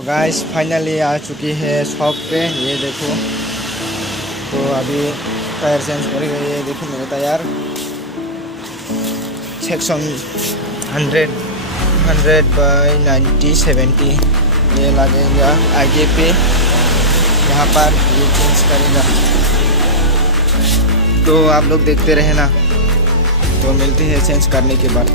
तो guys finally आ चुकी है शॉप पे, ये देखो। तो अभी टायर चेंज करेगा, ये देखो मेरे टायर सेक्शन 100/90/70 ये लगेगा आगे पे, यहाँ पर ये चेंज करेगा। तो आप लोग देखते रहे ना, तो मिलते हैं चेंज करने के बाद।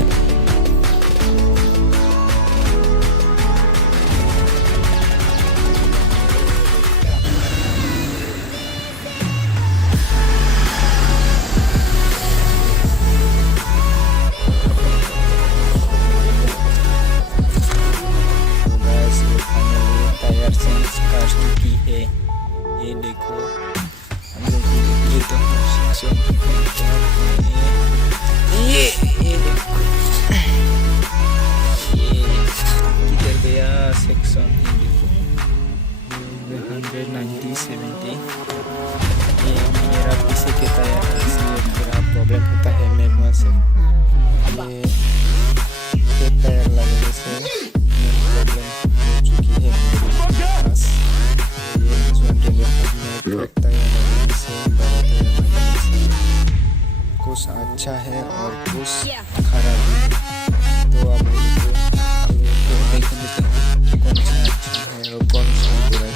टायर चेंज कर चुकी है, ये देखो। हम लोग ये तो ये देखो, ये किधर गया सेक्शन, ये देखो 190/70। ये मेरा पीछे के टायर है, इसलिए थोड़ा प्रॉब्लम होता है मेरे वहाँ से। ये टायर लगने से प्रॉब्लम हो चुकी है मेरे पास। ये टायर लगने से, बड़ा टायर लगने से कुछ अच्छा है और कुछ खराब है। तो अब देख लेते हैं कौन सा अच्छा है और कौन सा बुरा है।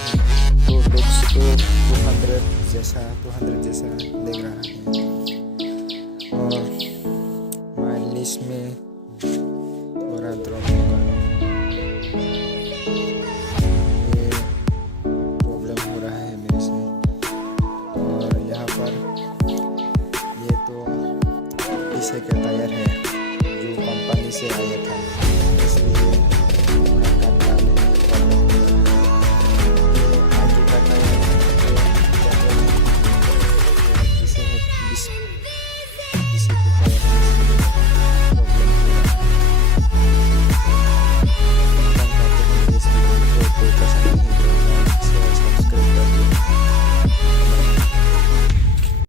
तो लुक्स तो 200 जैसा